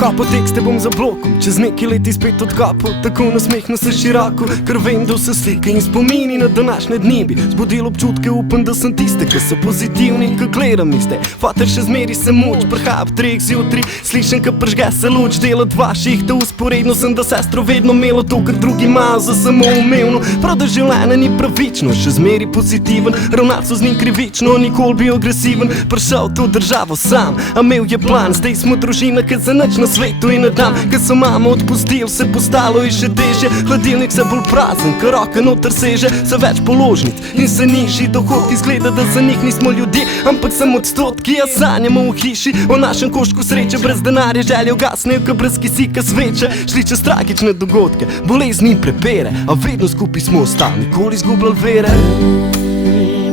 Kopal tekste bom za blokom, čez nekaj leti spet odkopal. Tako nasmehno se široko, ker vem, da vse slike in spomini na današnje dnevi zbudil občutke, upam, da sem tiste, ki so pozitivni, ki gledam iste. Foter še zmeri se moč, prhaja v 3 zjutraj, slišem, ka pržge se luč, dela 2 šihta usporedno, sem da sestro vedno imelo to, kar drugi imajo za samoumevno. Prav da življenje ni pravično, še zmeri pozitiven, ravnal so z njim krivično, nikoli bil agresiven, prišel to državo sam, a imel je plan, zdaj smo družina, ki za nič na svetu in ne dam, ki so mamo odpustil, se postalo je še težje, hladilnik se bolj prazen, ker roka noter seže, se več položnic in se nižji dohodki, izgleda, da za njih nismo ljudje, ampak sem odstotki, a sanjamo v hiši o našem koščku sreče, brez denarja želje ugasnejo, ka brez kisika sveče, šli čez tragične dogodke, bolezni in prepere, a vedno skupaj smo ostali, nikoli izgubljali vere.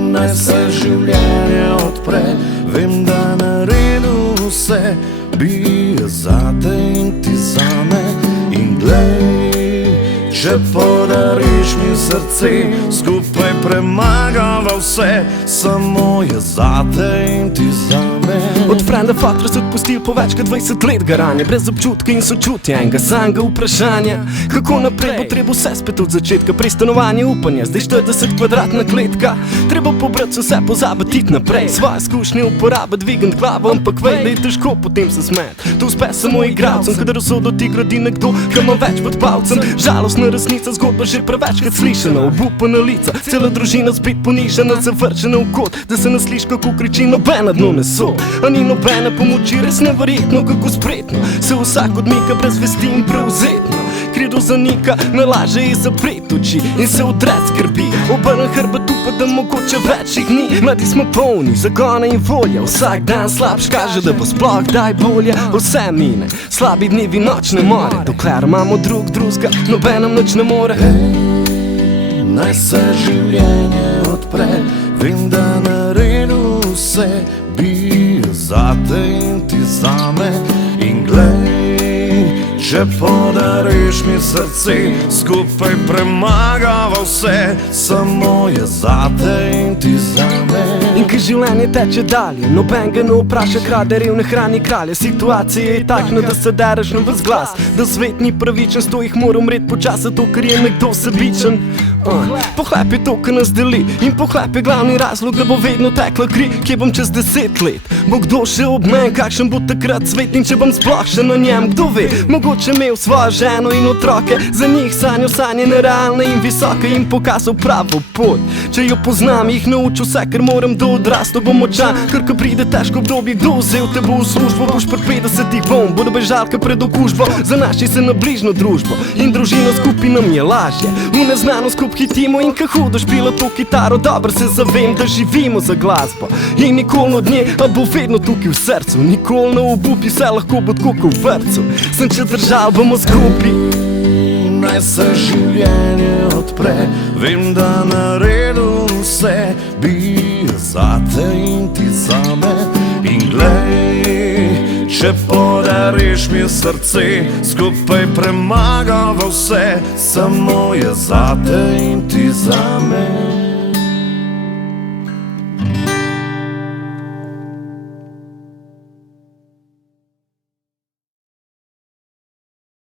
Naj se življenje odpre, vem, da naredim vse, bi zate in ti zame. In glej, če podariš mi srce, skupaj premagava vse, samo je zate in ti zame. Od frenda faktora se odpustil po več kot 20 let garanja, brez občutka in sočutja enega samega vprašanja, kako naprej bo treba vse spet od začetka, prej stanovanje upanja, zdaj 40 kvadratna kletka, treba pobrati vse, pozabiti iti naprej, svoje izkušnje uporabiti, dvigant glavo, ampak vej, da je težko potem se smet, to uspe samo igralcem, kadar usodo ti gradi nekdo, ki ima več pod palcem, žalostna resnica, zgodba že prevečkrat slišana, obupana lica, cela družina spet ponižana, zavrčena v kot, da se nas sliši, kako kriči, nobena dno ne so, ni nobene pomoči, res neverjetno, kako spretno se vsak odmika brez vesti in prevzetno, krivdo zanika, nalaže je zapret oči in se odred skrbi, obrnem hrbet, upa, da mogoče več jih ni, mladi smo polni zagona in volja, vsak dan slabš kaže, da bo sploh kdaj bolje, vse mine, slabi dnevi, nočne more, dokler imamo drug drugega, nobenem nič ne more. Naj se življenje odpre, vem, da naredim vse, bi zate in ti zame. In glej, če podariš mi srce, skupaj premagava vse, samo je zate in ti zame. In ko življenje teče dalje, noben ga ne vpraša, krade revne hrani kralje, situacija je takšna, da se dereš na ves glas, da svet ni pravičen, sto jih mora umret počasi, to, ker je nekdo sebičen. Pohlep je to, kar nas deli, in pohlep je glavni razlog, da bo vedno tekla kri, kje bom čez 10 let, bo kdo še ob men, kakšen bo takrat svet, in če bom sploh še na njem, kdo ve, mogoče imel svojo ženo in otroke, za njih sanjo sanje nerealne in visoke, in pokazal pravo pot, če jo poznam, jih naučil vse, ker moram do odrastu, bom močan, ker ko pride težko obdobje, kdo vzel te bo v službo, boš pri 50-ih bom, bodo bežalke pred okužbo, zanašaj se na bližnjo družbo, in družino skupaj nam je lažje, v neznano skup hitimo, in ka hudo špilo to kitaro, dobro se zavem, da živimo za glasbo, in nikoli od nje, a bo vedno tukaj v srcu, nikoli na obupi, vse lahko bo tako kot v vrtcu, sem če držal, bomo skupaj. Naj se življenje odpre, vem, da naredim vse, bi zate in ti zame. In glej, če podariš mi srce, skupaj premagava vse, samo je zate in ti zame.